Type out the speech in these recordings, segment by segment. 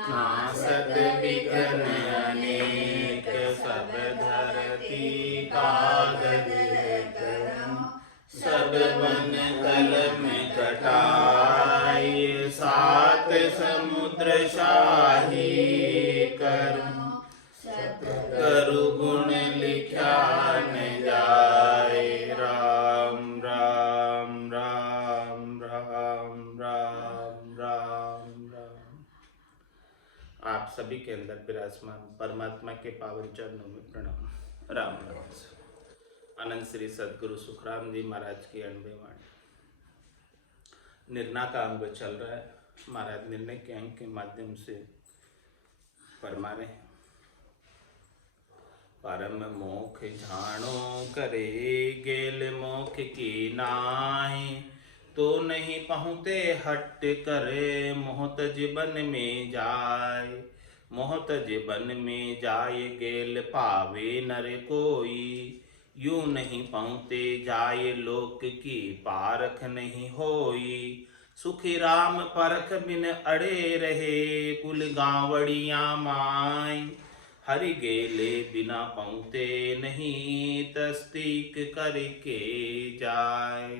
नासत बिघन अनेक सब धरती कागज कलम सब वन कलम कटाई सात समुद्र शाही करूं करु गुण लिख्या न जाए। राम राम राम राम राम राम राम। आप सभी के अंदर विराजमान परमात्मा के पावन चरणों में प्रणाम। राम राम। अनंत श्री सदगुरु सुखराम जी महाराज की 90 वाणी। निर्णय का अंग चल रहा है। महाराज निर्णय के अंग के माध्यम से फरमा रहे हैं, परम मोख झाणो करे गेल मोख की नाई, तो नहीं पहुँचे हट करे मोहत जीवन में जाए। मोहत जीवन में जाए गेल पावे नर कोई, यूं नहीं पहुँचे जाए लोक की पारख नहीं होई। सुखी राम परख बिन अड़े रहे कुल गावड़िया माई, हरि गेले बिना पहुँचे नहीं तस्दीक करके जाए।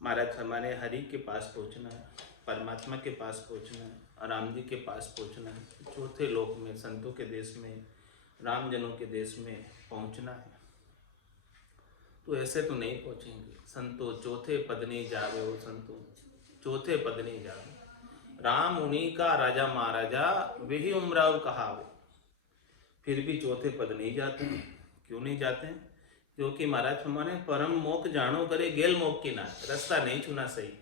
महाराज हमारे हरि के पास पहुँचना है, परमात्मा के पास पहुँचना है, राम जी के पास पहुँचना है, चौथे लोक में संतों के देश में रामजनों के देश में पहुँचना है। तो ऐसे तो नहीं पहुँचेंगे। संतो चौथे पद नहीं जावे, हो संतो चौथे पद नहीं जावे। राम उन्हीं का राजा महाराजा वही उमराव कहावे, फिर भी चौथे पद नहीं जाते हैं। क्यों नहीं जाते हैं? क्योंकि महाराज हमारे परम मोक्ष जानो करे गेल मोक्ष की ना, रास्ता नहीं चुना सही,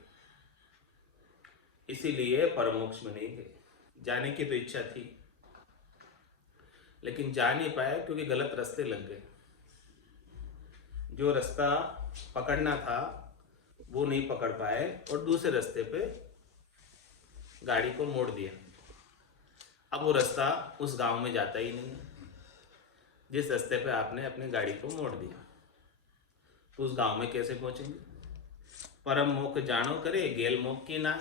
इसीलिए परम मोक्ष में नहीं गए। जाने की तो इच्छा थी लेकिन जा नहीं पाया क्योंकि गलत रास्ते लग गए। जो रास्ता पकड़ना था वो नहीं पकड़ पाए और दूसरे रास्ते पे गाड़ी को मोड़ दिया। अब वो रास्ता उस गांव में जाता ही नहीं है जिस रास्ते पे आपने अपनी गाड़ी को मोड़ दिया। तो उस गांव में कैसे पहुंचेंगे? परम मोक्ष जानो करे गेल मोक्ष की ना,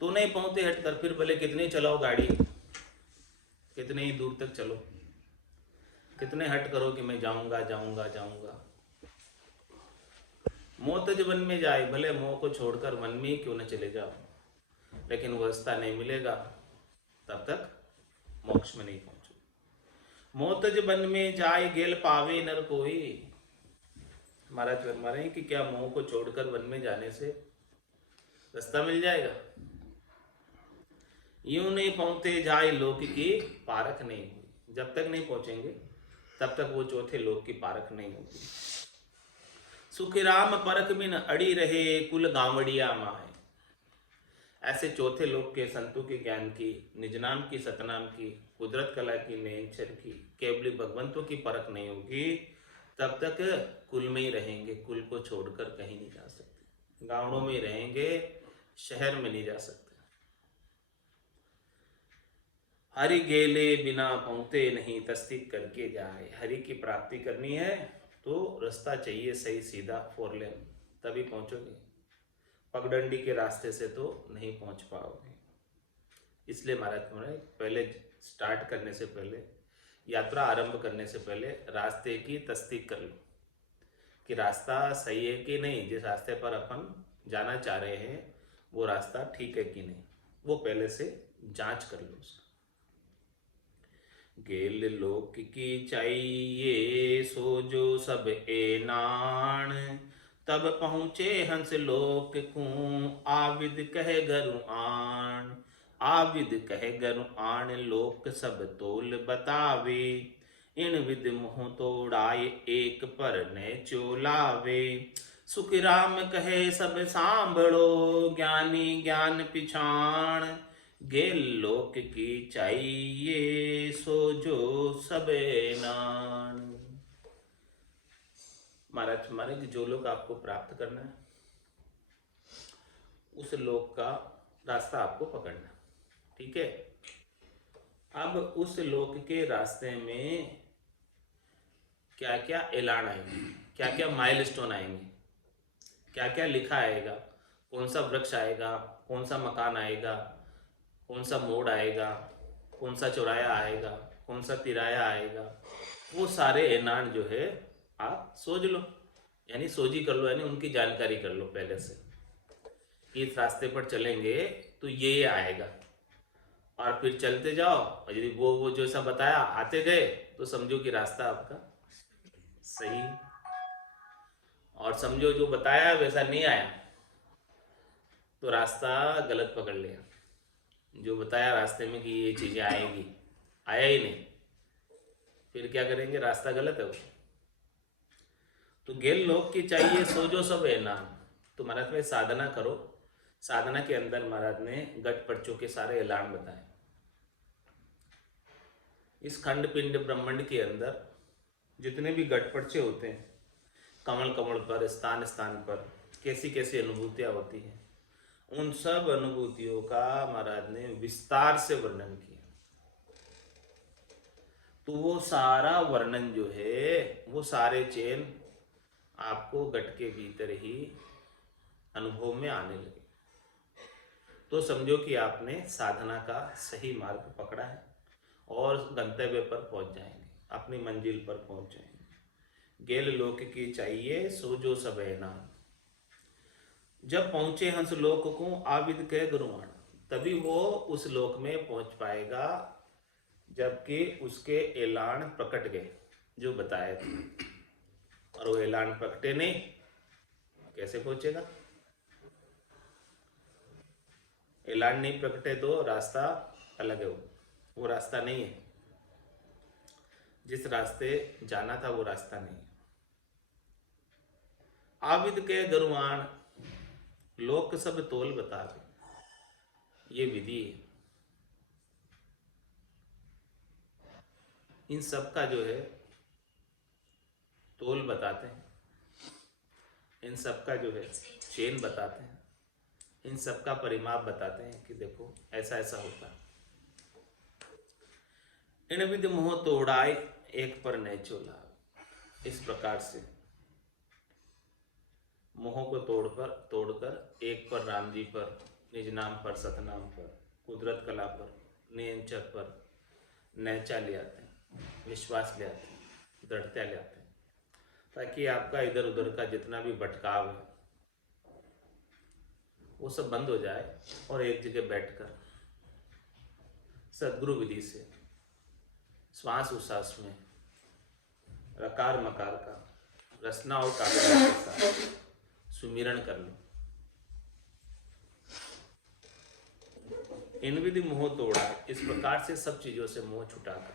तो नहीं पहुंचते हटकर फिर भले कितनी चलाओ गाड़ी, कितने ही दूर तक चलो, कितने हट करो कि मैं जाऊंगा जाऊंगा जाऊंगा। मौत जीवन में जाए, भले मोह को छोड़कर वन में ही क्यों न चले जाओ, लेकिन वो रास्ता नहीं मिलेगा तब तक मोक्ष में नहीं पहुंचो। मौत जीवन में जाए गेल पावे नर कोई। महाराज फरमा रहे हैं कि क्या मोह को छोड़कर वन में जाने से रास्ता मिल जाएगा? यूं नहीं पहुंचते जाए लोक की पारख नहीं हुई। जब तक नहीं पहुंचेंगे तब तक वो चौथे लोक की पारख नहीं होगी। सुखी राम परख बिन अड़ी रहे कुल गांवड़िया माए। ऐसे चौथे लोक के संतों के ज्ञान की, निज नाम की, सतनाम की, कुदरत कला की, नेचर की, केवली भगवंतों की परख नहीं होगी तब तक कुल में ही रहेंगे। कुल को छोड़कर कहीं नहीं जा सकते, गांवों में ही रहेंगे, शहर में नहीं जा सकते। हरि गेले बिना पहुँचे नहीं तस्दीक करके जाए। हरि की प्राप्ति करनी है तो रास्ता चाहिए सही सीधा 4 लेन, तभी पहुँचोगे। पगडंडी के रास्ते से तो नहीं पहुँच पाओगे। इसलिए महाराज पहले स्टार्ट करने से पहले, यात्रा आरंभ करने से पहले रास्ते की तस्दीक कर लो कि रास्ता सही है कि नहीं, जिस रास्ते पर अपन जाना चाह रहे हैं वो रास्ता ठीक है कि नहीं, वो पहले से जांच कर लो उसका। गेल लोक की चाहिए सो जो सब ए नाण, तब पहुँचे हंस लोक को आविद कहे गरु आण। आविद कहे गरु आण लोक सब तोल बतावे, इन विद मोह तोड़ाए एक पर ने चोलावे। सुख राम कहे सब सांभड़ो ज्ञानी ज्ञान पिछाण, गेल लोक की चाहिए सो जो सबे नान। महाराज हमारे कि जो लोग आपको प्राप्त करना है उस लोक का रास्ता आपको पकड़ना, ठीक है। अब उस लोक के रास्ते में क्या क्या ऐलान आएंगे, क्या क्या माइलस्टोन आएंगे, क्या क्या लिखा आएगा, कौन सा वृक्ष आएगा, कौन सा मकान आएगा, कौन सा मोड़ आएगा, कौन सा चौराया आएगा, कौन सा तिराया आएगा, वो सारे ऐलान जो है आप सोच लो, यानी सोची कर लो, यानी उनकी जानकारी कर लो पहले से कि इस रास्ते पर चलेंगे तो ये आएगा। और फिर चलते जाओ, और यदि वो जो ऐसा बताया आते गए तो समझो कि रास्ता आपका सही। और समझो जो बताया वैसा नहीं आया तो रास्ता गलत पकड़ लिया। जो बताया रास्ते में कि ये चीज़ें आएगी, आया ही नहीं, फिर क्या करेंगे, रास्ता गलत है वो। तो गेल लोग की चाहिए सोजो सब है ना। तो महाराज में साधना करो, साधना के अंदर महाराज ने गट पर्चों के सारे ऐलान बताए। इस खंड पिंड ब्रह्मांड के अंदर जितने भी गट पर्चे होते हैं, कमल कमल पर, स्थान स्थान पर कैसी कैसी अनुभूतियां होती हैं, उन सब अनुभूतियों का महाराज ने विस्तार से वर्णन किया। तो वो सारा वर्णन जो है, वो सारे चेन आपको गट के भीतर ही अनुभव में आने लगे। तो समझो कि आपने साधना का सही मार्ग पकड़ा है और गंतव्य पर पहुंच जाएंगे, अपनी मंजिल पर पहुंच जाएंगे। गेल लोक की चाहिए सो जो सब है ना। जब पहुंचे हंस लोक को आविद के गुरुवाण, तभी वो उस लोक में पहुंच पाएगा जबकि उसके ऐलान प्रकट गए जो बताए थे। और वो ऐलान प्रकटे नहीं, कैसे पहुंचेगा? ऐलान नहीं प्रकटे तो रास्ता अलग है, वो रास्ता नहीं है। जिस रास्ते जाना था वो रास्ता नहीं है। आविद के गरुआण लोक सब तोल बता दे, ये विधि है। इन सब का जो है तोल बताते हैं, इन सब का जो है चेन बताते हैं, इन सब का परिमाप बताते हैं कि देखो ऐसा ऐसा होता है। इन विध मोह तोड़ाए एक पर नैचो लाभ। इस प्रकार से मोह को तोड़कर एक पर, राम जी पर, निज नाम पर, सतनाम पर, कुदरत कला पर, नियंचर पर नैचा ले आते हैं, विश्वास ले आते हैं, दृढ़ता ले आते हैं, ताकि आपका इधर उधर का जितना भी भटकाव है वो सब बंद हो जाए और एक जगह बैठकर सदगुरु विधि से श्वास उश्वास में रकार मकार का रसना और काव्य के साथ सुमिरन कर लो। इन विधि मोह तोड़ा, इस प्रकार से सब चीजों से मोह छुटाकर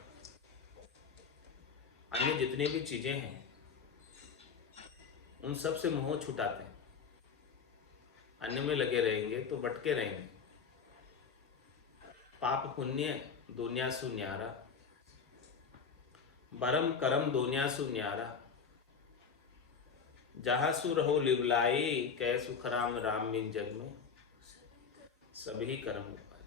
अन्य जितनी भी चीजें हैं उन सब से मोह छुटाते हैं। अन्य में लगे रहेंगे तो भटके रहेंगे। पाप पुण्य दुनिया सु न्यारा, बरम करम दुनिया सु न्यारा, जहाँ सु रहो लिवलाई, कै सुख राम राम बिन जग में सभी कर्म उपाय।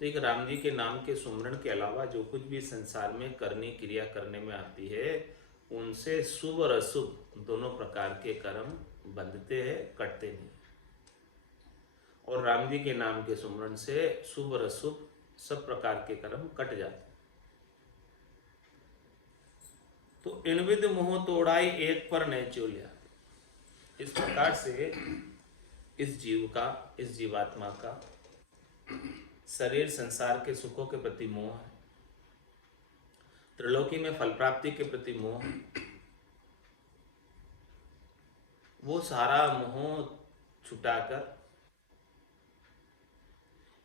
तो एक राम जी के नाम के सुमरण के अलावा जो कुछ भी संसार में करने क्रिया करने में आती है, उनसे शुभ और अशुभ दोनों प्रकार के कर्म बंधते हैं, कटते नहीं। और राम जी के नाम के सुमरण से शुभ और अशुभ सब प्रकार के कर्म कट जाते हैं। तो इनविद मोह तोड़ाई एक पर नैचो लिया। इस प्रकार से इस जीव का, इस जीवात्मा का शरीर संसार के सुखों के प्रति मोह है, त्रिलोकी में फल प्राप्ति के प्रति मोह, वो सारा मोह छुटाकर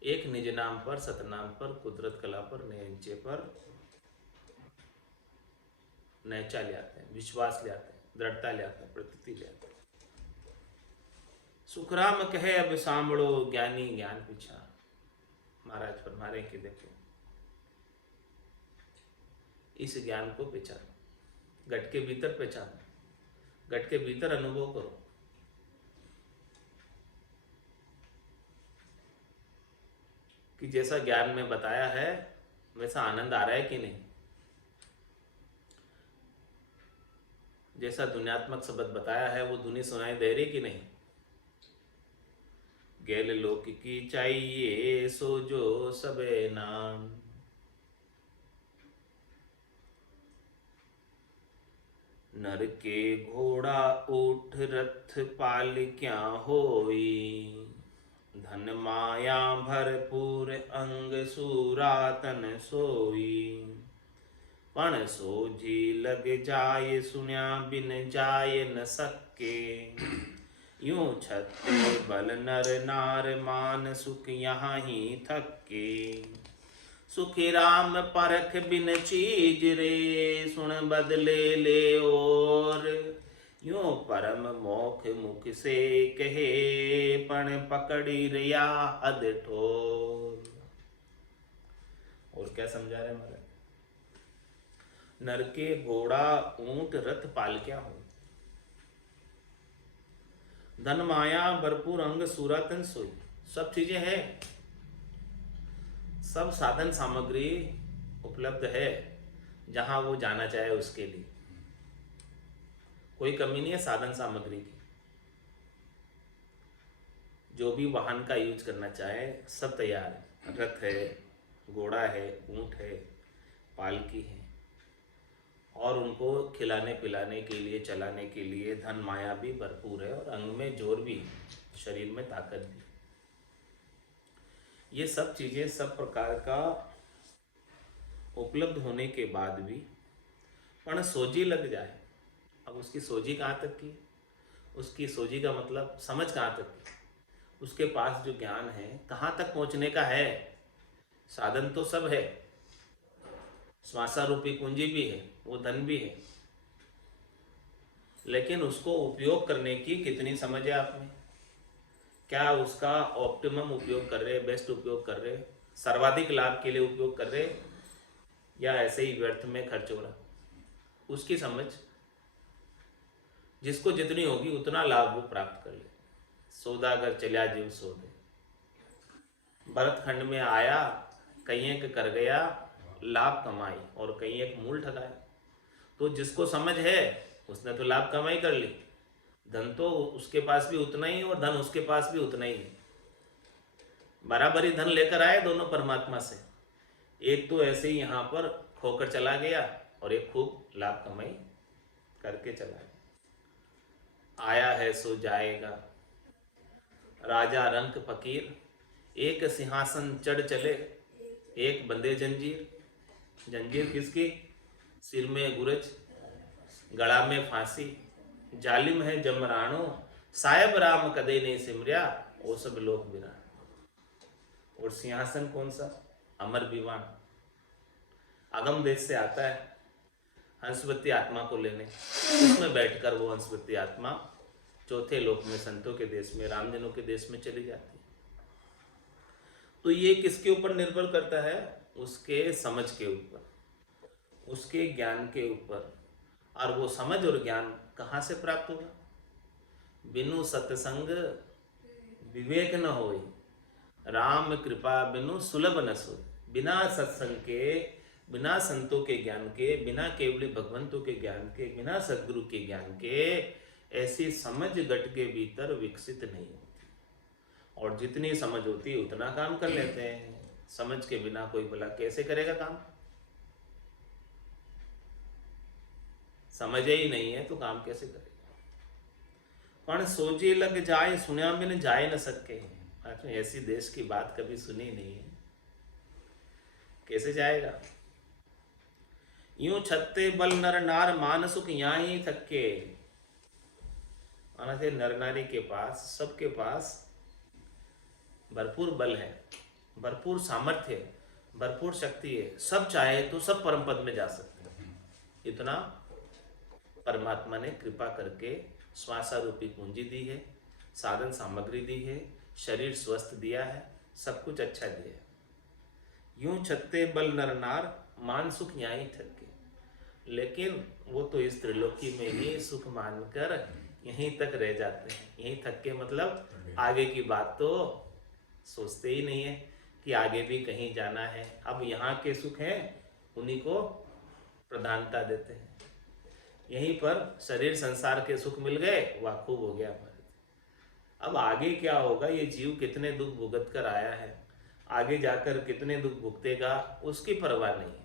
एक निज नाम पर, सतनाम पर, कुदरत कला पर, नियंचे पर नैचा ले आते हैं, विश्वास ले आते हैं, दृढ़ता ले आते हैं, प्रतीति ले आते हैं। सुखराम कहे अब सांभड़ो ज्ञानी ज्ञान पीछा। महाराज फरमा रहे कि देखो इस ज्ञान को पहचानो, गट के भीतर पहचानो, गट के भीतर अनुभव करो। कि जैसा ज्ञान में बताया है वैसा आनंद आ रहा है कि नहीं, जैसा दुनियात्मक शब्द बताया है वो धुनी सुनाई दे रही कि नहीं। गैल लोक की चाहिए सो जो सबे नाम। नर के घोड़ा ऊठ रथ पाल क्या होई, धन माया भरपूर अंग सूरातन सोई। पण सोझी लग जाय सुन्या बिन जाय न सके, यूं छत्ते बल नर नार मान सुख यहाँ ही थके। सुखी राम परख बिन चीज रे, सुन बदले ले और। यूं परम मोख मुख से कहे, पण पकड़ी रिया अध ठोर। और क्या समझा रहे महाराज? नर के घोड़ा ऊंट रथ पाल क्या हो, धन माया भरपूर अंग सूरातन सोई। सब चीजें हैं, सब साधन सामग्री उपलब्ध है जहां वो जाना चाहे उसके लिए। कोई कमी नहीं है साधन सामग्री की। जो भी वाहन का यूज करना चाहे सब तैयार है। रथ है, घोड़ा है, ऊंट है, पालकी है, और उनको खिलाने पिलाने के लिए, चलाने के लिए धन माया भी भरपूर है, और अंग में जोर भी, शरीर में ताकत भी। ये सब चीजें सब प्रकार का उपलब्ध होने के बाद भी पण सोजी लग जाए। अब उसकी सोजी कहाँ तक की? उसकी सोजी का मतलब समझ कहाँ तक की? उसके पास जो ज्ञान है कहाँ तक पहुँचने का है? साधन तो सब है, श्वासा रूपी पूंजी भी है, वो धन भी है, लेकिन उसको उपयोग करने की कितनी समझ है आप में? क्या उसका ऑप्टिमम उपयोग कर रहे, बेस्ट उपयोग कर रहे, सर्वाधिक लाभ के लिए उपयोग कर रहे, या ऐसे ही व्यर्थ में खर्च हो रहा? उसकी समझ, जिसको जितनी होगी उतना लाभ वो प्राप्त कर ले। सौदागर चल्या जीव सौदे। भरत खंड में आया, कईएक कर गया लाभ कमाई, और कईएक मूल ठगाया। तो जिसको समझ है उसने तो लाभ कमाई कर ली, धन तो उसके पास भी उतना ही और धन उसके पास भी उतना ही है। बराबरी धन लेकर आए दोनों परमात्मा से। एक तो ऐसे ही यहाँ पर खोकर चला गया और एक खूब लाभ कमाई करके चला गया। आया है सो जाएगा, राजा रंक फकीर, एक सिंहासन चढ़ चले, एक बंदे जंजीर। जंजीर किसकी? सिर में गुरज, गला में फांसी, जालिम है जमरानो, साहेब राम कदे नहीं सिमरिया, वो सब लोग बिरान। और सिंहासन कौन सा? अमर विवान, अगम देश से आता है हंसवती आत्मा को लेने। उसमें बैठकर वो हंसवती आत्मा चौथे लोक में, संतों के देश में, रामजनों के देश में चली जाती है। तो ये किसके ऊपर निर्भर करता है? उसके समझ के ऊपर, उसके ज्ञान के ऊपर। और वो समझ और ज्ञान कहाँ से प्राप्त होगा? बिनु सत्संग विवेक न होई, राम कृपा बिनु सुलभ न सोई। बिना सत्संग के, बिना संतों के ज्ञान के, बिना केवली भगवंतों के ज्ञान के, बिना सदगुरु के ज्ञान के ऐसी समझ गट के भीतर विकसित नहीं होती। और जितनी समझ होती है उतना काम कर लेते हैं। समझ के बिना कोई भला कैसे करेगा काम? समझ ही नहीं है तो काम कैसे करेगा? पण सोचे लग जाए सुनिया बिन जाए न सके। ऐसी देश की बात कभी सुनी नहीं है, कैसे जाएगा? यूं छत्ते बल नर नार मान सुख यहाँ ही थके। माना थे नर नारी के पास, सबके पास भरपूर बल है, भरपूर सामर्थ्य है, भरपूर शक्ति है। सब चाहे तो सब परम पद में जा सकते हैं। इतना परमात्मा ने कृपा करके श्वासा रूपी पूंजी दी है, साधन सामग्री दी है, शरीर स्वस्थ दिया है, सब कुछ अच्छा दिया है। यूं छत्ते बल नर नार मान सुख यहाँ ही थके। लेकिन वो तो इस त्रिलोकी में ही सुख मानकर यहीं तक रह जाते हैं। यहीं थक के मतलब आगे की बात तो सोचते ही नहीं है कि आगे भी कहीं जाना है। अब यहाँ के सुख हैं उन्हीं को प्रधानता देते हैं। यहीं पर शरीर संसार के सुख मिल गए, वह खूब हो गया। अब आगे क्या होगा, ये जीव कितने दुख भुगत कर आया है, आगे जाकर कितने दुख भुगतेगा, उसकी परवाह नहीं है।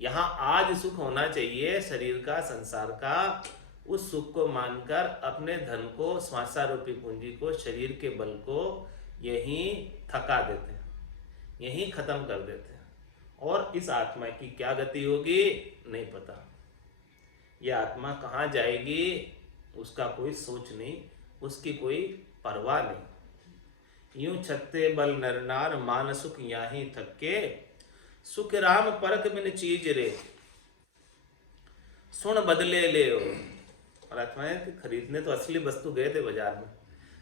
यहाँ आज सुख होना चाहिए शरीर का, संसार का। उस सुख को मानकर अपने धन को, श्वासा रूपी पूंजी को, शरीर के बल को यहीं थका देते हैं, यहीं खत्म कर देते हैं। और इस आत्मा की क्या गति होगी नहीं पता। यह आत्मा कहाँ जाएगी उसका कोई सोच नहीं, उसकी कोई परवाह नहीं। यूं छत्ते बल नर नार, मान सुख याही थके, सुख राम परख बिन चीज रे, सुन बदले ले। और आत्माएं खरीदने तो असली वस्तु गए थे बाजार में,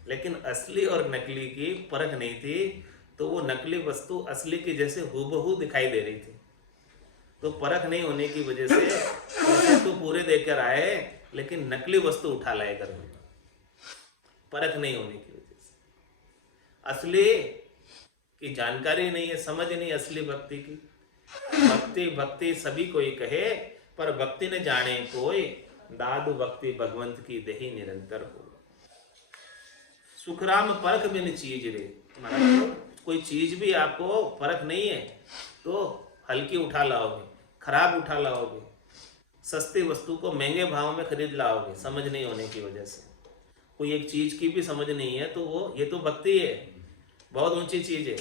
लेकिन असली और नकली की परख नहीं थी, तो वो नकली वस्तु असली की जैसे हूबहू दिखाई दे रही थी। तो परख नहीं होने की वजह से पैसे तो पूरे देकर आए, लेकिन नकली वस्तु उठा लाए घर में, परख नहीं होने की वजह से। असली की जानकारी नहीं है, समझ नहीं असली भक्ति की। भक्ति भक्ति सभी कोई कहे, पर भक्ति न जाने कोई, दादु भक्ति भगवंत की दही निरंतर हो। सुखराम परख बिन चीज रे, मतलब कोई चीज भी आपको परख नहीं है तो हल्की उठा लाओगे, खराब उठा लाओगे, सस्ती वस्तु को महंगे भाव में खरीद लाओगे, समझ नहीं होने की वजह से। कोई एक चीज की भी समझ नहीं है तो वो, ये तो भक्ति है, बहुत ऊंची चीज है।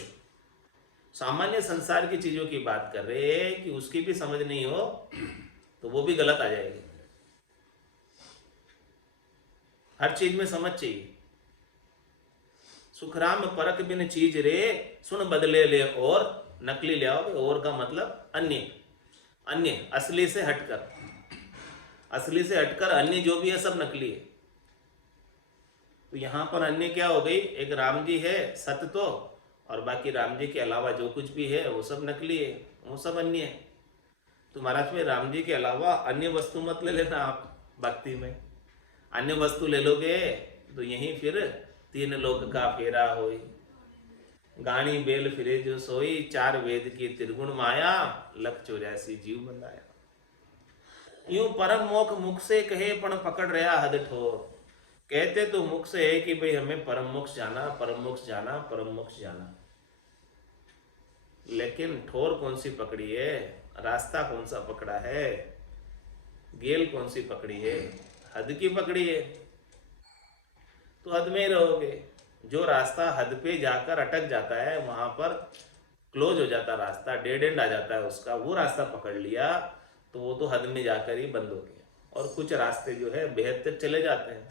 सामान्य संसार की चीजों की बात कर रहे हैं कि उसकी भी समझ नहीं हो तो वो भी गलत आ जाएगी। हर चीज में समझ चाहिए। सुखराम परख बिन चीज रे, सुन बदले ले और, नकली ले आओगे, और का मतलब अन्य, अन्य असली से हटकर, असली से हटकर अन्य जो भी है सब नकली है। तो यहां पर अन्य क्या हो गई, एक राम जी है सत्य तो, और बाकी राम जी के अलावा जो कुछ भी है वो सब नकली है, वो सब अन्य है। तो महाराज में राम जी के अलावा अन्य वस्तु मत ले लेना आप भक्ति में। अन्य वस्तु ले लोगे तो यहीं फिर तीन लोक का फेरा होई, गाणी बेल फिरे जो सोई, चार वेद की त्रिगुण माया, लख 84 जीव बनाया। यूं परम मोख मुख से कहे, पण पकड़ रहा हद ठोर। कहते तो मुख से है कि भाई हमें परम मोक्ष जाना, परम मोक्ष जाना, परम मोक्ष जाना, लेकिन ठोर कौन सी पकड़ी है, रास्ता कौन सा पकड़ा है, गेल कौन सी पकड़ी है, हद की पकड़ी है तो हद में रहोगे। जो रास्ता हद पे जाकर अटक जाता है, वहां पर क्लोज हो जाता रास्ता, डेड एंड आ जाता है उसका, वो रास्ता पकड़ लिया तो वो तो हद में जाकर ही बंद हो गया। और कुछ रास्ते जो है बेहद तक चले जाते हैं।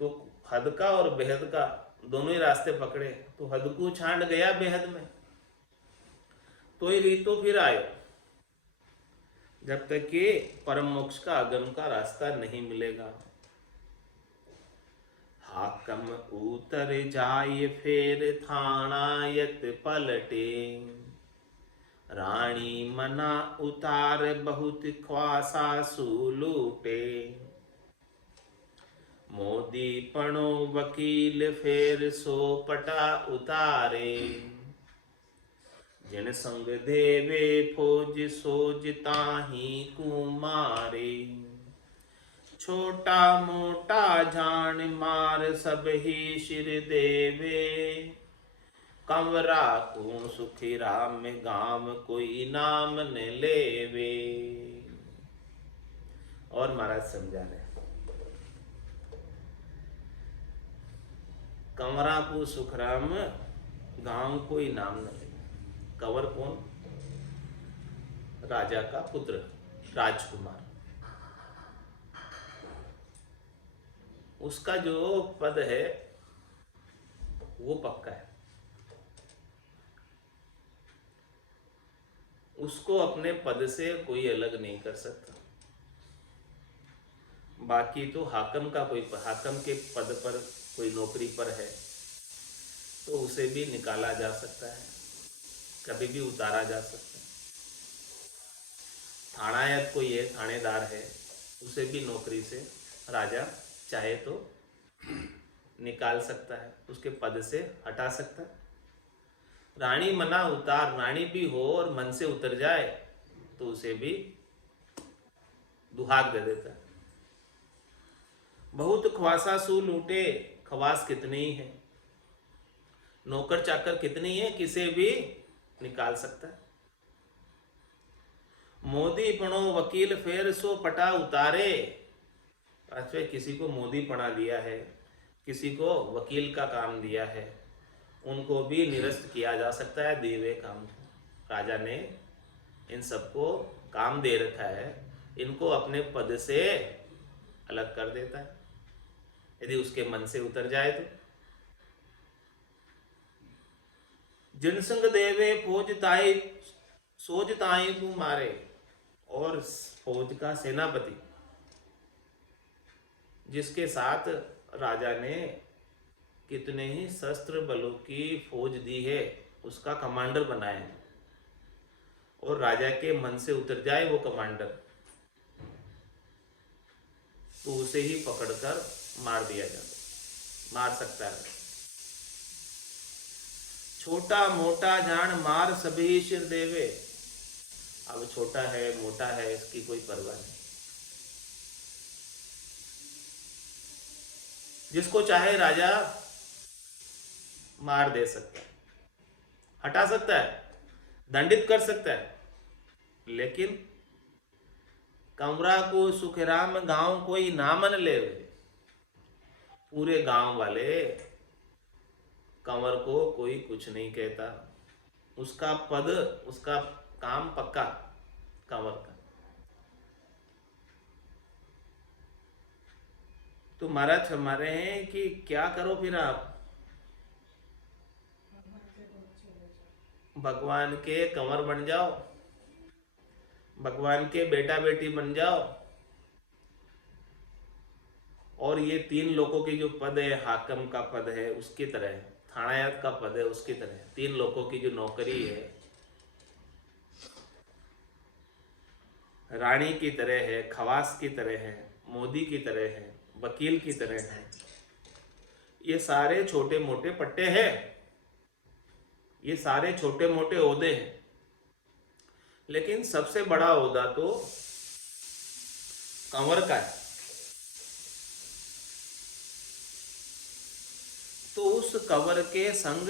तो हद का और बेहद का दोनों ही रास्ते पकड़े तो हद को छांड गया बेहद में, तो ही रीतो फिर आयो, जब तक कि परम मोक्ष का आगम का रास्ता नहीं मिलेगा। हाकम उतर जाय फेर थानायत पलटे, रानी मना उतार बहुत ख्वासा सुलूटे, मोदी पणो वकील फेर सो पटा उतारे, जिन संग देवे फौज सोज ताही कुमारे, छोटा मोटा जान मार सब ही सिर देवे, कंवरा को सुखी राम गाम कोई नाम न लेवे। और महाराज समझा रहे, कंवरा को सुखराम गांव कोई नाम न ले। कंवर कौन, राजा का पुत्र, राजकुमार, उसका जो पद है वो पक्का है, उसको अपने पद से कोई अलग नहीं कर सकता। बाकी तो हाकम का कोई, हाकम के पद पर कोई नौकरी पर है तो उसे भी निकाला जा सकता है, कभी भी उतारा जा सकता है। थानायत कोई है, थानेदार है, उसे भी नौकरी से राजा चाहे तो निकाल सकता है, उसके पद से हटा सकता है। रानी मना उतार, रानी भी हो और मन से उतर जाए तो उसे भी दुहाक दे देता है। बहुत ख्वासा सू लूटे, खवास कितनी है, नौकर चाकर कितनी है, किसे भी निकाल सकता है। मोदी पणो वकील फेर सो पटा उतारे, अथवा किसी को मोदी पढ़ा दिया है, किसी को वकील का काम दिया है, उनको भी निरस्त किया जा सकता है दिए हुए काम को। राजा ने इन सबको काम दे रखा है, इनको अपने पद से अलग कर देता है यदि उसके मन से उतर जाए तो। जिनसंग देवे फौज ताई सोज ताई तू मारे, और फौज का सेनापति जिसके साथ राजा ने कितने ही शस्त्र बलों की फौज दी है, उसका कमांडर बनाया है, और राजा के मन से उतर जाए वो कमांडर तो उसे ही पकड़कर मार दिया जाता, मार सकता है। छोटा मोटा जान मार सभी सिर देवे, अब छोटा है मोटा है इसकी कोई परवाह नहीं, जिसको चाहे राजा मार दे सकता है, हटा सकता है, दंडित कर सकता है, लेकिन कमरा को सुखराम गांव कोई ना मन ले, पूरे गांव वाले कंवर को कोई कुछ नहीं कहता, उसका पद उसका काम पक्का कंवर का। तो महाराज फरमा रहे हैं कि क्या करो फिर आप, भगवान के कंवर बन जाओ, भगवान के बेटा बेटी बन जाओ, और ये तीन लोगों के जो पद है, हाकम का पद है उसकी तरह, थानायत का पद है उसकी तरह, तीन लोगों की जो नौकरी है रानी की तरह है, खवास की तरह है, मोदी की तरह है, वकील की तरह है। ये सारे छोटे मोटे पट्टे हैं, ये सारे छोटे मोटे ओहदे हैं, लेकिन सबसे बड़ा ओहदा तो कंवर का है। तो उस कंवर के संग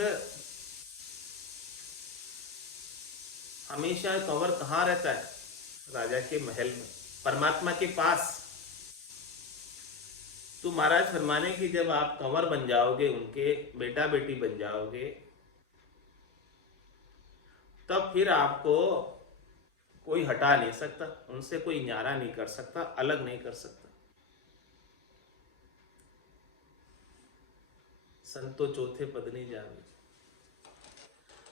हमेशा कंवर कहाँ रहता है? राजा के महल में, परमात्मा के पास। तो महाराज फरमाने की जब आप कंवर बन जाओगे, उनके बेटा बेटी बन जाओगे, तब फिर आपको कोई हटा नहीं सकता, उनसे कोई न्यारा नहीं कर सकता, अलग नहीं कर सकता। संतो चौथे पद नहीं जावे,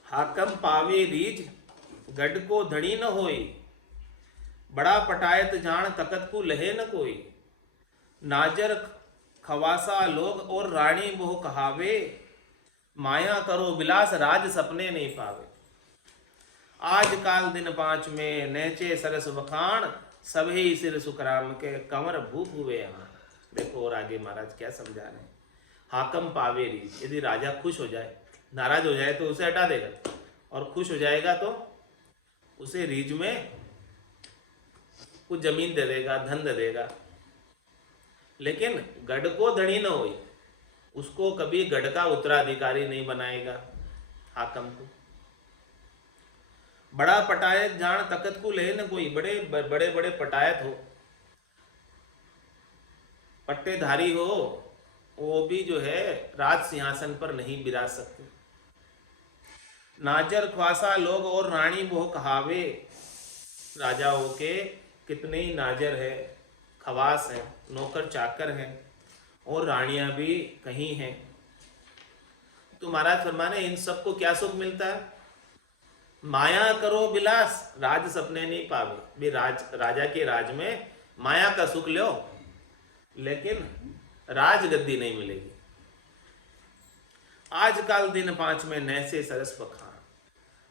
हाकम पावे रीज गढ़ को धड़ी न होई, बड़ा पटायत जान तकत को लहे न कोई, नाजर खवासा लोग और रानी मोह कहावे, माया करो बिलास राज सपने नहीं पावे। आज काल दिन पांच में नेचे सरस बखान, सभी सिर सुखराम के कंवर भूप हुए यहाँ। देखो और आगे महाराज क्या समझा रहे हैं। हाकम पावे रीज, यदि राजा खुश हो जाए, नाराज हो जाए तो उसे हटा देगा, और खुश हो जाएगा तो उसे रीज में कुछ जमीन दे देगा, धन दे देगा, लेकिन गढ़ को धनी न होई, उसको कभी गढ़ का उत्तराधिकारी नहीं बनाएगा हाकम को। बड़ा पटायत जान तकत को ले न कोई, बड़े बड़े बड़े पटायत हो, पट्टेधारी हो, वो भी जो है राज सिंहासन पर नहीं बिराज सकते। नाजर ख्वासा लोग और रानी मोह कहावे, राजाओं के कितने ही नाजर है, खवास है, नौकर चाकर हैं, और रानियां भी कहीं हैं। तो महाराज फरमाने इन सबको क्या सुख मिलता है? माया करो बिलास राज सपने नहीं पावे। भी राजा के राज में माया का सुख लो, लेकिन राजगद्दी नहीं मिलेगी। आजकल दिन पांच में नैसे सरस बखान,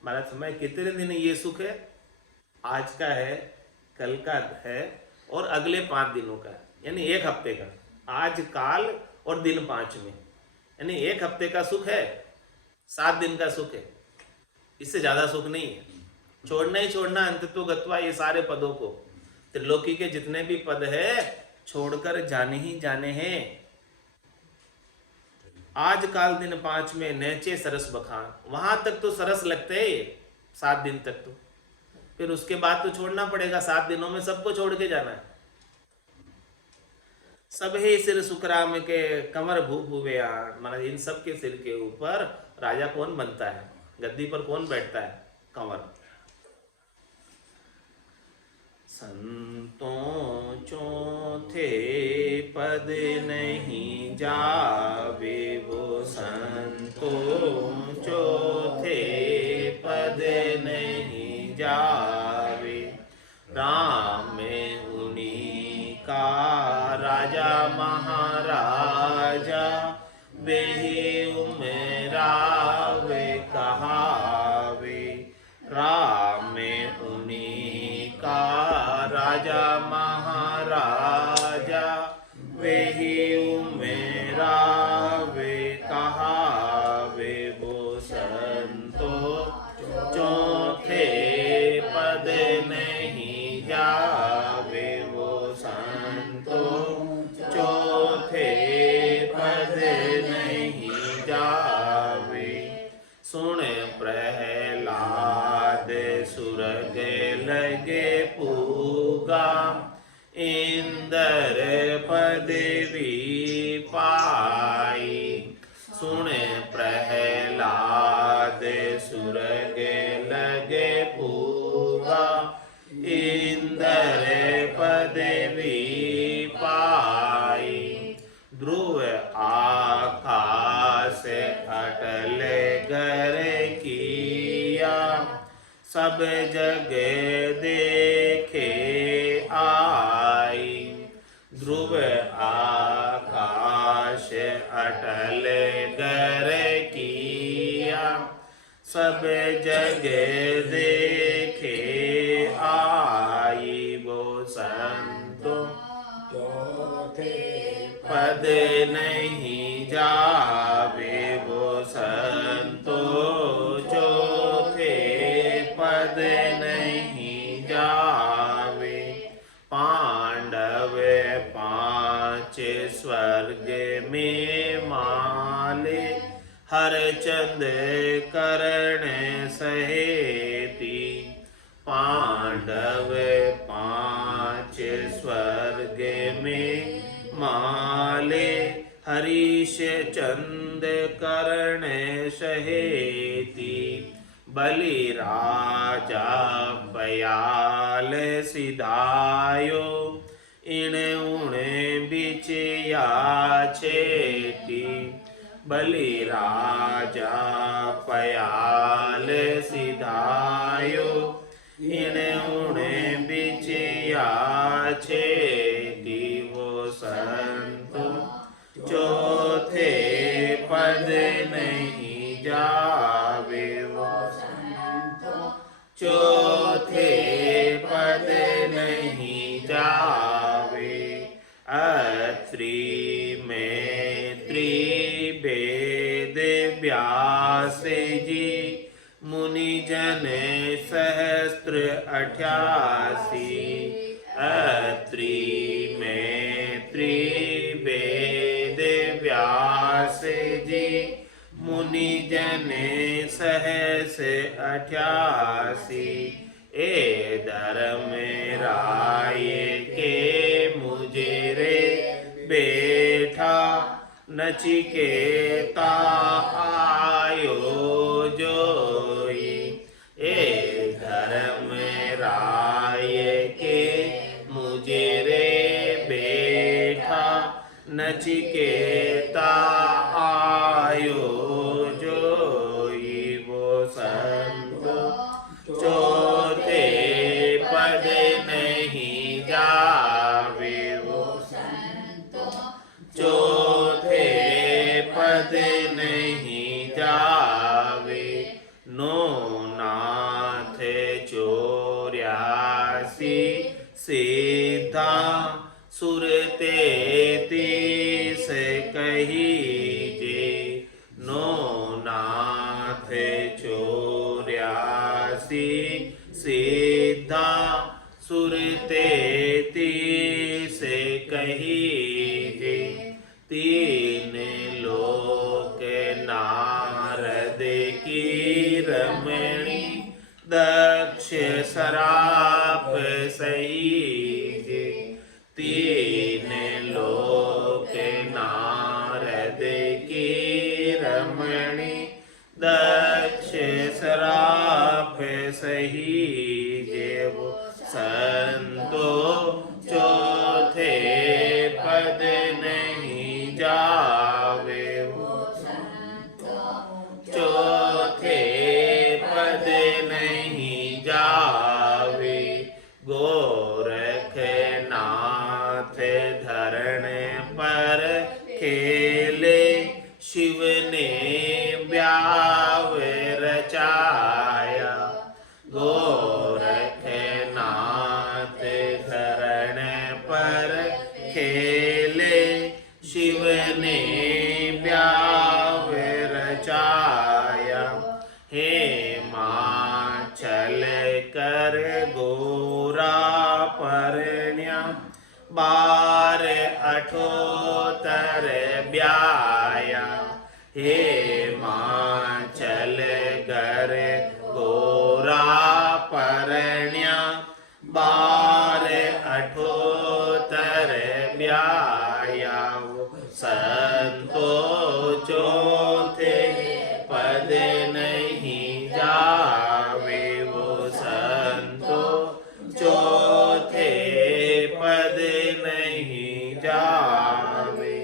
महाराज फरमाए कितने दिन ये सुख है? आज का है, कल का है, और अगले 5 दिनों का, यानी 1 हफ्ते का। आज काल और दिन 5 में, यानी 1 हफ्ते का सुख है, 7 दिन का सुख है, इससे ज्यादा सुख नहीं है। छोड़ना ही छोड़ना अंत तो गत्वा, ये सारे पदों को, त्रिलोकी के जितने भी पद है छोड़कर जाने ही जाने हैं। आज काल दिन 5 में नेचे सरस बखान, वहां तक तो सरस लगते हैं 7 दिन तक, तो फिर उसके बाद तो छोड़ना पड़ेगा। 7 दिनों में सबको छोड़ के जाना है। सब ही सिर सुखराम के कमर भू भूवे आन, मतलब इन सब के सिर के ऊपर राजा कौन बनता है, गद्दी पर कौन बैठता है, कंवर। संतों चौथे पद नहीं जावे वो, संतों चौथे पद नहीं जावे। राम में उन्हीं का राजा महाराजा, वे उमरावे कहावे। राम में उन्हीं का राजा महाराजा, वे उमरावे कहावे। वो संतों चौथे पद नहीं जावे, वो संतों चौथे पद नहीं जावे। सुन प्रहलाद सुरग लगे पूगा, इंदर पदवी पाई। सुन प्रहलाद सुरग लगे पूगा, इंदर पदवी पाई। ध्रुव आकाश अटल गर किया, सब जग देखे आई। ध्रुव आकाश अटल गर किया, सब जग देखे आई। वो संतों चौथे पद नहीं जावे, वो संतों चौथे पद नहीं जावे। पांडव 5 स्वर्ग में माले, हरचंद कर्ण सहेती। पांडव 5 स्वर्ग में माले, हरीश चंद कर्ण सहेती। बलि राजा बयाल सिधायो, इन उण बिचया छेती। बलि राजा पयाल सिधायो, इन उण बिचया छेती। वो संतों चौथे पद नहीं जावे, वो संतों चौथे पद नहीं जावे। अत्रि मैत्री वेद व्यास जी, मुनि जन सहस्त्र 88। अत्रि मैत्री वेद व्यास जी, मुनि जन सहस्त्र 88। ए धर्म राय के मुझे रे बैठा, नचिकेता आयो जोई। ए धर्म राय के मुझे रे बैठा, नचिकेता आयो जोई। वो संतों चौथे पद नहीं जावे, वो संतों चौथे पद नहीं जावे। नो नाथ 84 सीधा, सुर 33 कहीजे। नो नाथ 84 सीधा, सुर 33 सहीजे। तीन लोक नारद की रमणी, दक्ष सराप सहीजे। तीन लोक नारद की रमणी, दक्ष सराप सहीजे। वो संतो चौथे पद नहीं जावे, वो चौथे पद नहीं जावे। गोरखनाथ धरण पर खेले, शिव ने ब्याव रचाया। गोरखनाथ धरण पर खेले, शिव ने ब्याव रचाया। हिमाचल कर गोरा परण्या, बार अठोत्तर ब्याया। हिमाचल कर गोरा परण्या, बार अठोत्तर ब्याया। संतो चौथे पद नहीं जावे, वो संतो चौथे पद नहीं जावे।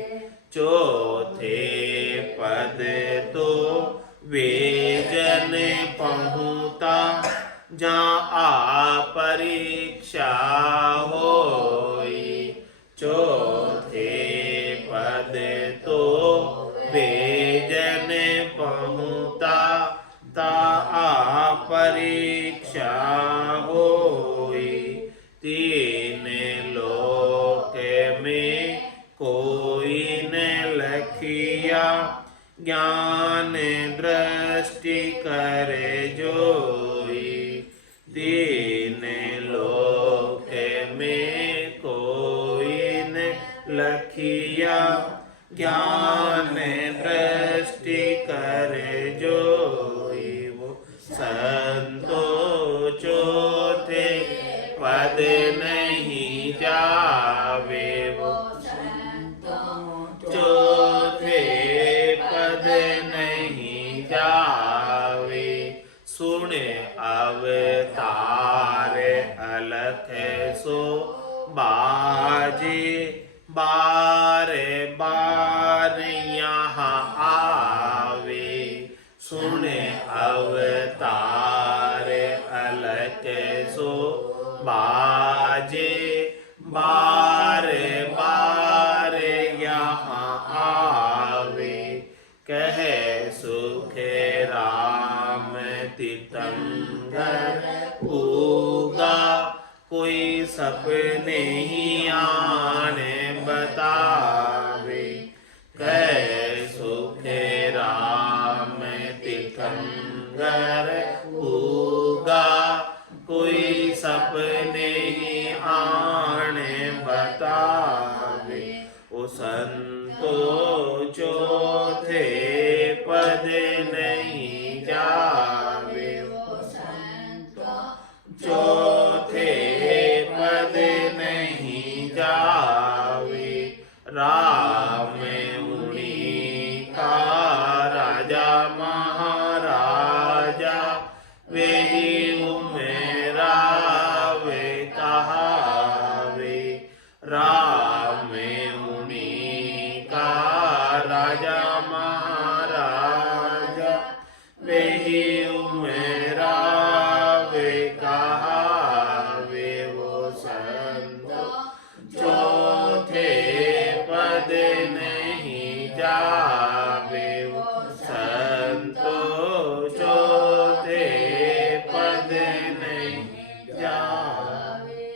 चौथे पद तो वे जन पहुँता, जहाँ परीक्षा होई। चौथे पद तो वे जन पहुँता, ता परीक्षा होई। तीन लोक में कोई न लखिया, ज्ञान दृष्टि करे जोई। तीन लोक में कोई न लखिया, ज्ञान दृष्टि करे जोई। वो संतो चौथे पद नहीं जावे, वो चौथे पद नहीं जावे। सुने अवतार अलख सो बाजे, बार बार यहाँ आवे। सुने अवतार अलख सो बाजे, बार बार यहाँ आवे। कहे सुख राम तीर्थंकर उगा, कोई सपने ही आने बतावे। कहे सुख राम तीर्थंकर उगा, कोई सपने ही आने बतावे। ओ संतो चौथे पद नहीं जावे, चौथे पद नहीं जावे। राम मुनि का राजा महाराजा, वेही उमेरा वे कहावे। राम मुनि का राजा महाराजा, वेही उमेरा वे कहावे। वो संत चौथे पद नहीं जावे, वो संतो चौथे पद नहीं जावे।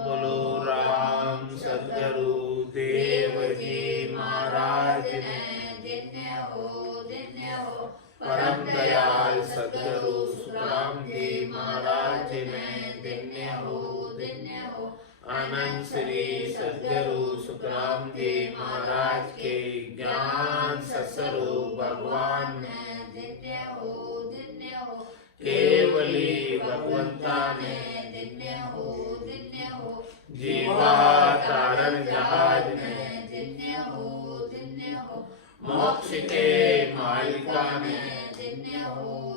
बोलो राम सद्गुरु देव जी महाराज, परम दया ਲਈ ਭਗਵੰਤਾ ਨੇ, ਦਿਨਿ ਹੋ ਜੀਵਾ ਤਾਰਨ ਜਹਾਜ ਨੇ, ਦਿਨਿ ਹੋ ਮੋਕਸ਼ ਕੇ ਮਾਲਿਕਾ ਨੇ, ਦਿਨਿ ਹੋ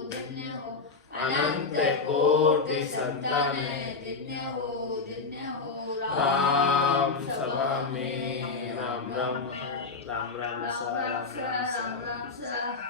ਅਨੰਤ ਕੋਟਿ ਸੰਤਾ ਨੇ, ਦਿਨਿ ਹੋ राम सभा में राम राम राम राम सा राम राम सा राम सा